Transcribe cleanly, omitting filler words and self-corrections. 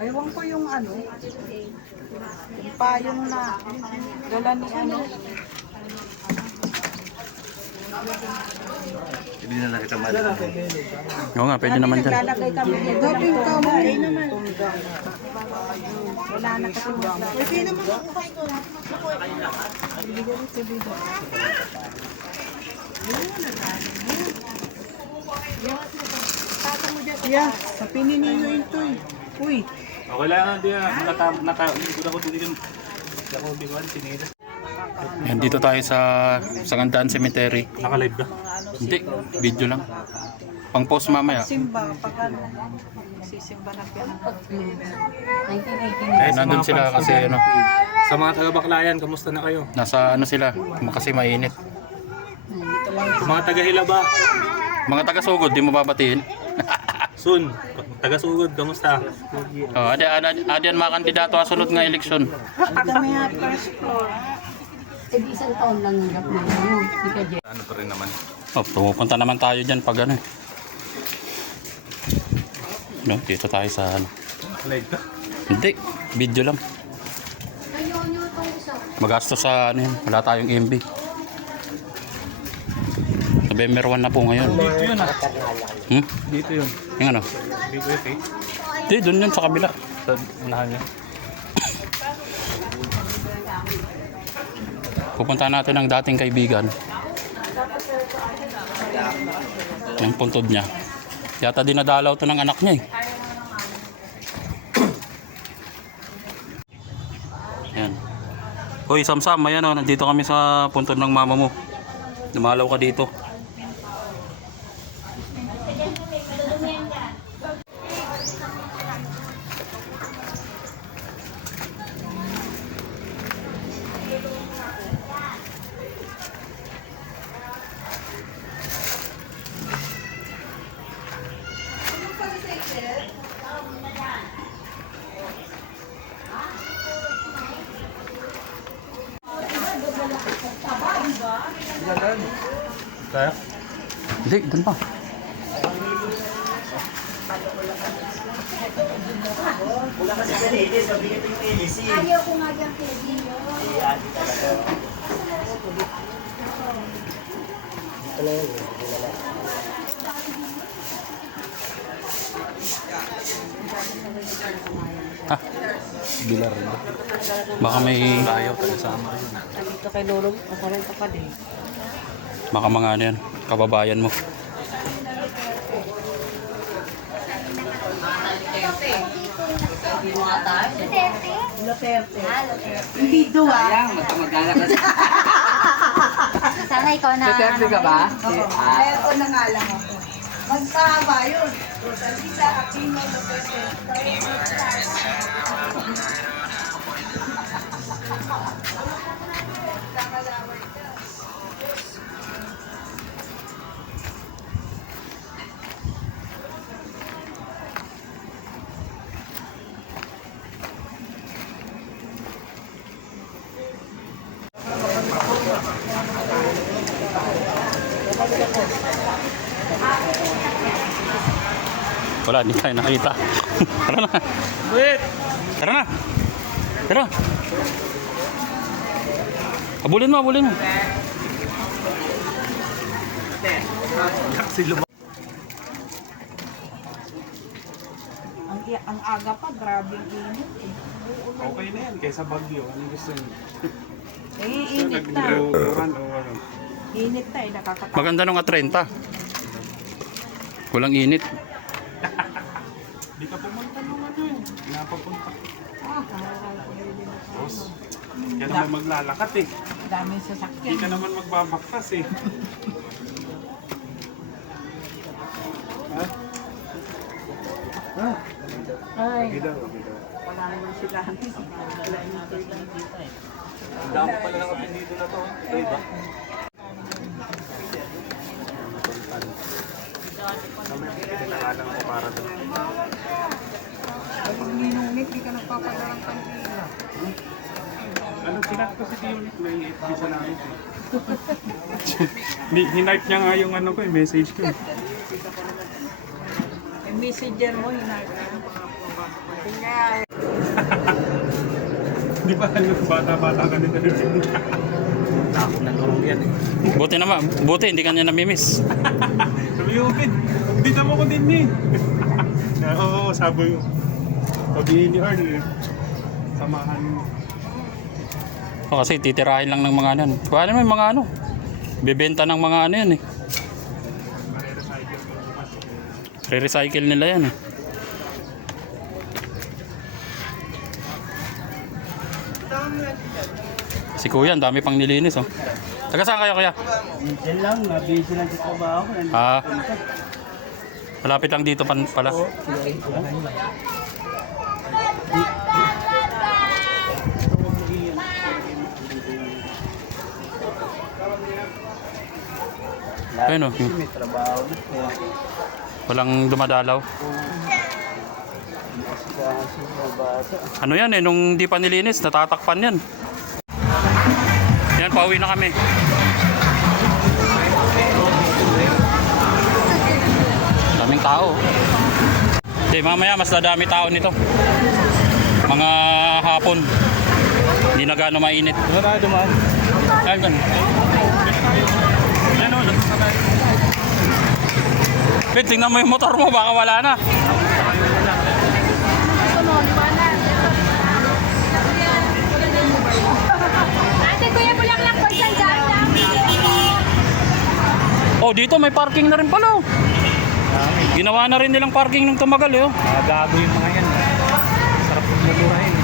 Aywan ko yung ano, yung payong na dala ni ano. Hindi na lang kita mali. Oo nga, pwede naman dyan. Naglalagay kami nito ng kamay naman. Wala na kasi maglalagay. Pwede naman ako kayo. Yeah, sa pininino ito eh. Uy. Okay lang, hindi na. Hindi ko tulitin. Hindi ako biguan, sinila. Yan, dito tayo sa Sangandaan Cemetery. Naka-live ka? Hindi, video lang. Pang post mamaya. Simba, pag ano, sisimba na Eh, nandun sila kasi ano, Sa mga taga-Baklayan, kamusta na kayo? nasa ano sila, kasi mainit. Sa mga taga-Hilaba, Mga taga-sugod, di mo babatiin? Sun, taga-Sugod, kamusta? Oh, adiyan mga kandidato sa sunod nga eleksyon. Kami nga first floor. Isang taon lang hirap na yun. Hindi ka dyan. Ano pa rin naman? Oh, pumupunta naman tayo dyan pag ano. No, dito tayo sa ano. Live ka? Hindi, video lang. Magastos sa ano yun, wala tayong MB. November 1 na po ngayon. Dito yun ah. Dito yun. Yung ano? Dito yun eh. Hindi, doon yun sa kabila. Sa unahan niya. Pupunta natin ang dating kaibigan. Yung puntod niya. Yata dinadalaw to ng anak niya eh. Yan. Hoy, Samsam, ayan o, nandito kami sa puntod ng mama mo. Dumalaw ka dito. Kaya? Hindi, doon pa. Ayaw ko nga dyan, Pwede. Ha? Bilar. Baka may... Ayaw taga-sama rin. Dito kay Lolo, kasalan ka pa din. Baka mga ano yan, kababayan mo. Duterte. Hindi duwa. Sana ikaw na... Duterte ka ba? Meron na nga lang ako. Magpahaba yun. Rosalita, Aquino, Duterte. Wala, hindi tayo nakita. Tara na. Wait! Tara na. Tara. Abulin mo, abulin mo. Kasi Ang aga pa, grabe yung init. okay na yan, kaysa Bagyo. Ano gusto niyo? Eh, init na. Nag-uran o ano? Init na eh, nakakatakot. Maganda nung at-30. Walang init. Di ka pumunta nung ano eh. Napapunta. Boss, kaya naman maglalakat eh. Daming Di sasakyan. ka naman magbabaktas eh. Ha? Ay, Gidaw, gidaw. wala naman sila. Ang dami pala ng apelido na to. Diba? Kami, pinakalan ko para doon. Pag ninungit, di ka nagpapadarang kantila. Ano, sinat ko si Tiyunik, may FB sa namin eh. Hinipe niya nga yung ano ko, yung message ko. Yung messenger mo, hinarga. Di ba, bata-bata ka nito rin. Takot ng turong yan eh. Buti hindi kanya namimiss. Sabi ko, kid, dito mo ko din eh. Oo, sabi ko. Sabihin ni Arnie, samahan mo. O, kasi titirahin lang ng mga ano. Paano may mga ano? Bibenta ng mga ano yan eh. Re-recycle nila yan eh. Si Kuya, ang dami pang nilinis oh. Taga saan kayo Kuya? Diyan lang, busy lang sa trabaho. Ah, malapit lang dito pala. Ayun oh, May trabaho na. Kaya walang dumadalaw. kasi mga bata. Ano yan eh, nung di pa nilinis, natatakpan yan. Yan, pauwi na kami. Daming tao. Hindi, mamaya mas dadami tao nito. Mga hapon. Hindi na gaano mainit. Ano tayo dumaan? Ayun, ganun. Ano, nagsasabi. Wait, tingnan mo yung motor mo, baka wala na. Ate, Kuya Bulaklak po siyang gata. Oh, dito may parking na rin pala. Oh. Ginawa na rin nilang parking nung tumagal eh. Oh. Gago yung mga yan. Sarap mumurahin.